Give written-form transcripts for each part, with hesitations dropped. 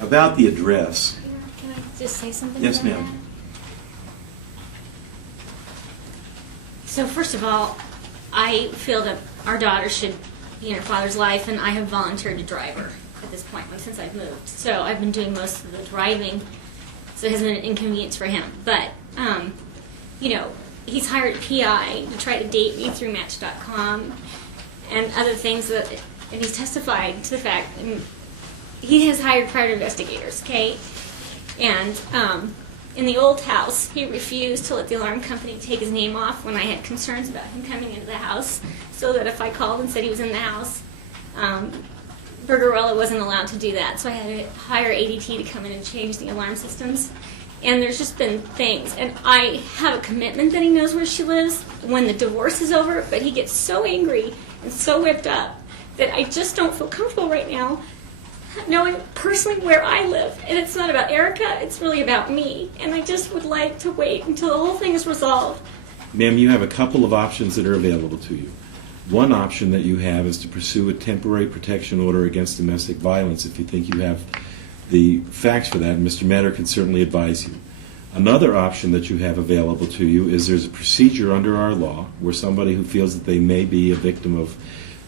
About the address. Can I just say something? Yes, about ma'am. that? So first of all, I feel that our daughter should be in her father's life, and I have volunteered to drive her at this point since I've moved. So I've been doing most of the driving, so it hasn't been an inconvenience for him. But, you know, he's hired a PI to try to date me through Match.com and other things, and he's testified to the fact, and he has hired private investigators, okay? And in the old house, he refused to let the alarm company take his name off when I had concerns about him coming into the house, so that if I called and said he was in the house, Burgerella wasn't allowed to do that. So I had to hire ADT to come in and change the alarm systems. And there's just been things. And I have a commitment that he knows where she lives when the divorce is over, but he gets so angry and so whipped up that I just don't feel comfortable right now knowing personally where I live. And it's not about Erica, it's really about me. And I just would like to wait until the whole thing is resolved. Ma'am, you have a couple of options that are available to you. One option that you have is to pursue a temporary protection order against domestic violence if you think you have the facts for that, and Mr. Metter can certainly advise you. Another option that you have available to you is there's a procedure under our law where somebody who feels that they may be a victim of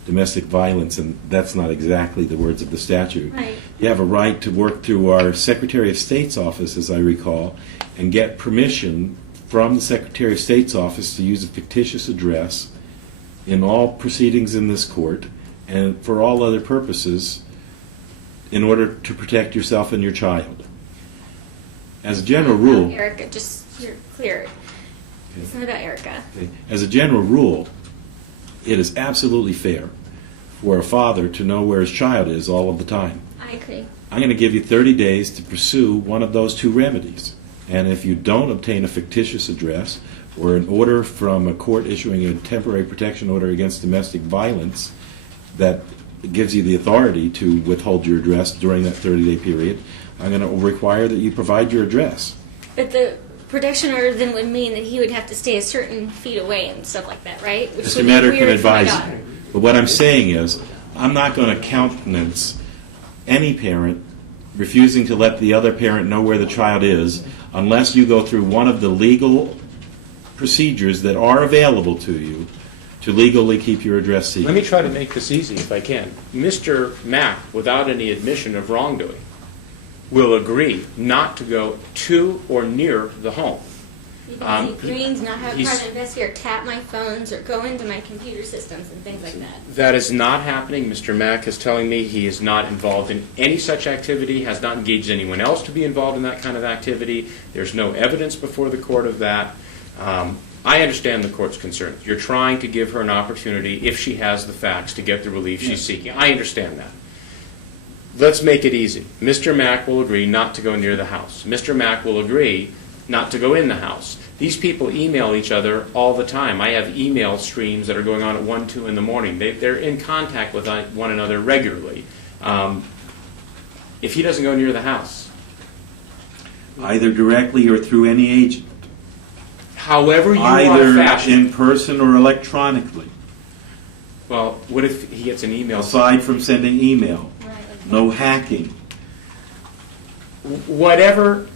domestic violence, and that's not exactly the words of the statute. Right. You have a right to work through our Secretary of State's office, as I recall, and get permission from the Secretary of State's office to use a fictitious address in all proceedings in this court and for all other purposes in order to protect yourself and your child. As a general rule, Erica, just you're clear. It's not about Erica. as a general rule, it is absolutely fair for a father to know where his child is all of the time. I agree. I'm going to give you 30 days to pursue one of those two remedies. And if you don't obtain a fictitious address or an order from a court issuing a temporary protection order against domestic violence that gives you the authority to withhold your address during that 30-day period, I'm going to require that you provide your address. But the protection order then would mean that he would have to stay a certain feet away and stuff like that, right? Which Mr. would be Metter can weird for my advise daughter. you. But what I'm saying is, I'm not going to countenance any parent refusing to let the other parent know where the child is unless you go through one of the legal procedures that are available to you to legally keep your address secret. Let me try to make this easy if I can. Mr. Mack, without any admission of wrongdoing, will agree not to go to or near the home. Because he agreed to not have a he's- private investigator tap my phones or go into my computer systems and things like that. That is not happening. Mr. Mack is telling me he is not involved in any such activity, has not engaged anyone else to be involved in that kind of activity. There's no evidence before the court of that. I understand the court's concern. You're trying to give her an opportunity, if she has the facts, to get the relief she's seeking. I understand that. Let's make it easy. Mr. Mack will agree not to go near the house. Mr. Mack will agree not to go in the house. These people email each other all the time. I have email streams that are going on at 1, 2 in the morning. They're in contact with one another regularly. If he doesn't go near the house, Either directly or through any agent. however you want to Either fashion. in person or electronically. Well, what if he gets an email? Aside from sending email. Right. No hacking. Whatever,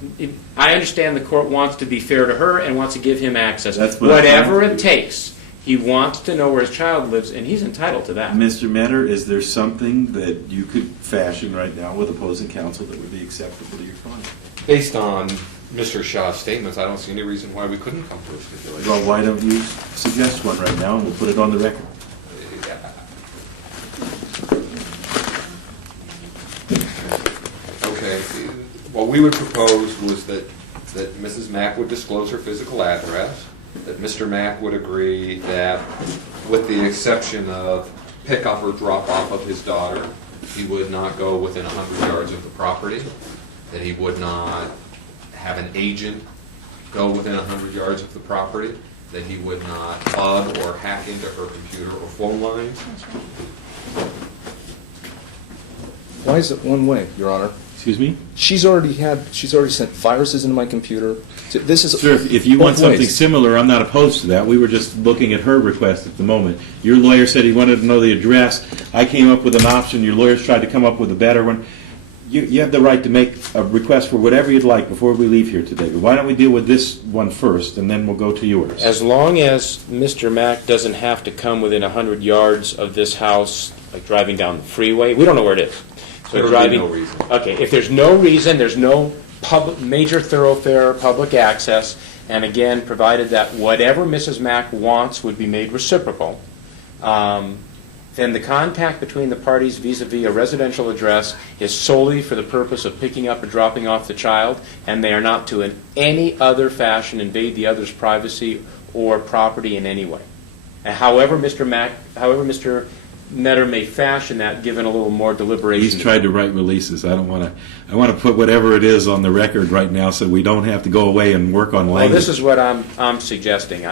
I understand the court wants to be fair to her and wants to give him access. That's what I'm Whatever trying to it do. takes, he wants to know where his child lives, and he's entitled to that. Mr. Metter, is there something that you could fashion right now with opposing counsel that would be acceptable to your client? Based on Mr. Shaw's statements, I don't see any reason why we couldn't come to a stipulation. Well, why don't you suggest one right now and we'll put it on the record? Okay, what we would propose was that Mrs. Mack would disclose her physical address, that Mr. Mack would agree that, with the exception of pick-up or drop-off of his daughter, he would not go within 100 yards of the property, that he would not have an agent go within 100 yards of the property, that he would not plug or hack into her computer or phone lines. Why is it one way, Your Honor? Excuse me? She's already sent viruses into my computer. This is Sir, if you want both something ways. similar, I'm not opposed to that. We were just looking at her request at the moment. Your lawyer said he wanted to know the address. I came up with an option. Your lawyers tried to come up with a better one. You have the right to make a request for whatever you'd like before we leave here today, but why don't we deal with this one first, and then we'll go to yours. As long as Mr. Mack doesn't have to come within 100 yards of this house, like driving down the freeway, we don't know where it is. So There would be driving, no reason. Okay, if there's no reason, there's no major thoroughfare, public access, and again, provided that whatever Mrs. Mack wants would be made reciprocal, then the contact between the parties vis-a-vis a residential address is solely for the purpose of picking up or dropping off the child, and they are not to in any other fashion invade the other's privacy or property in any way. And however Mr. Metter may fashion that, given a little more deliberation. He's tried to write releases. I want to put whatever it is on the record right now so we don't have to go away and work on Well, language. this is what I'm suggesting.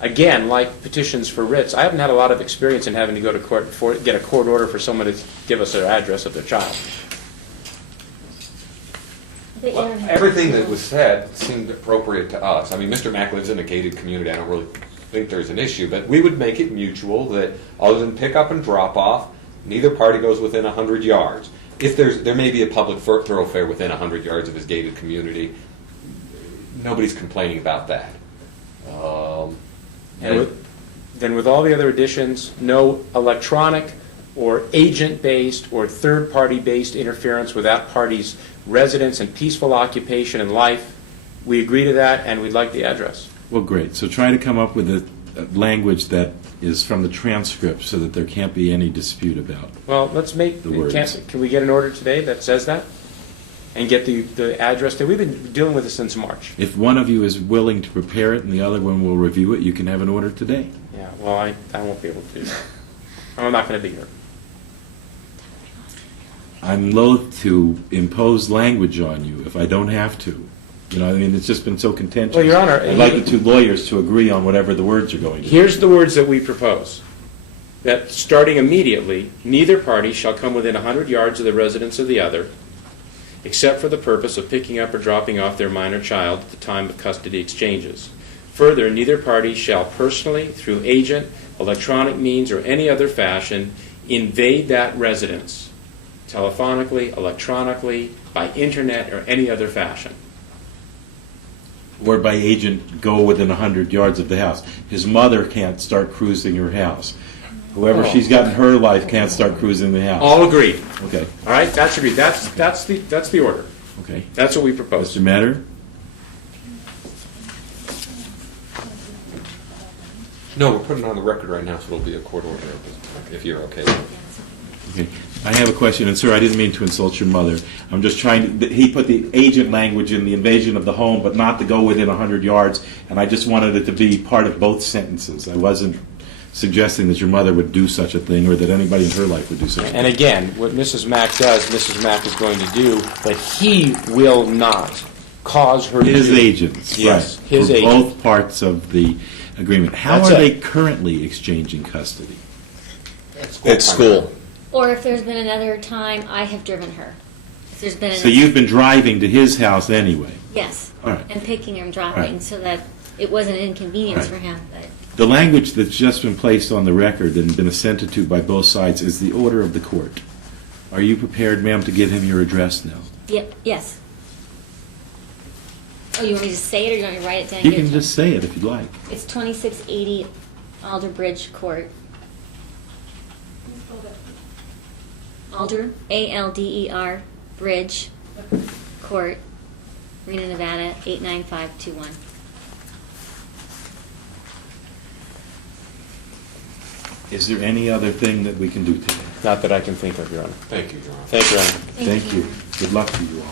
Again, like petitions for writs, I haven't had a lot of experience in having to go to court before get a court order for someone to give us their address of their child. Well, everything that was said seemed appropriate to us. I mean, Mr. Mack lives in a gated community. I don't really think there's an issue, but we would make it mutual that other than pick up and drop off, neither party goes within 100 yards. If there may be a public thoroughfare within 100 yards of his gated community, nobody's complaining about that. Then with all the other additions, no electronic or agent-based or third-party-based interference with that party's residence and peaceful occupation and life. We agree to that, and we'd like the address. Well, great. So try to come up with a language that is from the transcript so that there can't be any dispute about. Well, let's make, The words. can we get an order today that says that? And get the address there? We've been dealing with this since March. If one of you is willing to prepare it and the other one will review it, you can have an order today. Yeah, well, I won't be able to do that. I'm not going to be here. I'm loath to impose language on you if I don't have to. You know, I mean, it's just been so contentious. Well, Your Honor, I'd like the two lawyers to agree on whatever the words are going to be. Here's the words that we propose. That starting immediately, neither party shall come within 100 yards of the residence of the other, except for the purpose of picking up or dropping off their minor child at the time of custody exchanges. Further, neither party shall personally, through agent, electronic means, or any other fashion, invade that residence, telephonically, electronically, by internet, or any other fashion. Or by agent, go within 100 yards of the house. His mother can't start cruising her house. Whoever she's got in her life can't start cruising the house. All agreed. Okay. All right, that's agreed. That's the order. Okay. That's what we propose. Mr. Matter? No, we're putting it on the record right now, so it'll be a court order if you're okay. Okay. I have a question, and sir, I didn't mean to insult your mother. I'm just trying to, he put the agent language in the invasion of the home, but not to go within 100 yards, and I just wanted it to be part of both sentences. I wasn't suggesting that your mother would do such a thing or that anybody in her life would do such a thing. And again, what Mrs. Mack does, Mrs. Mack is going to do, but he will not cause her to His do. agents, Yes, right, his for agent. both parts of the agreement. How That's are it. they currently exchanging custody? It's school. Or if there's been another time I have driven her. If there's been So you've been driving to his house anyway? yes, All right. and picking him, dropping, Right. so that it wasn't an inconvenience Right. for him. But The language that's just been placed on the record and been assented to by both sides is the order of the court. Are you prepared, ma'am, to give him your address now? yep, yes. Oh, you want me to say it, or you want me to write it down? and You give it can to him? just say it if you'd like. It's 2680 Alder Bridge Court. Alder, A-L-D-E-R, Bridge Court, Reno, Nevada, 89521. Is there any other thing that we can do today? Not that I can think of, Your Honor. Thank you, Your Honor. Thank you, Your Honor. Thank you. Good luck to you all.